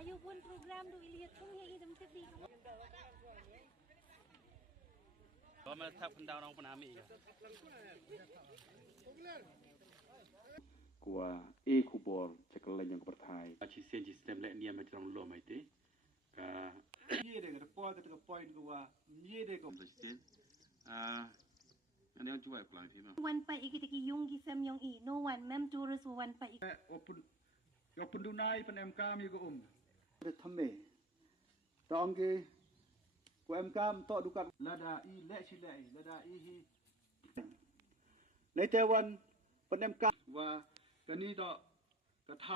Ayo pun program tu lihat pun yang itu mesti di. ก็มาทับคนดาวน้องปนามีกันกัวคูบอลจะกลายยังประทายอาชีพsistem sistemเล่นเนี่ยมันจะต้องลงไหมตีก็ยี่เด็กกับปอยกับปอยกัวยี่เด็กกับsistemอันนี้ช่วยพลังที่มั้ง Wan pa ikit yung gisam yung i no one mem tourist wan pa ik. Open dunai pen MK mi koทำเมตองกีกูMKต่อดูกันลาดาอีเละชิเละลาดาอีฮีในเทวันเpen MK ว่ากันนี้ต่อกระท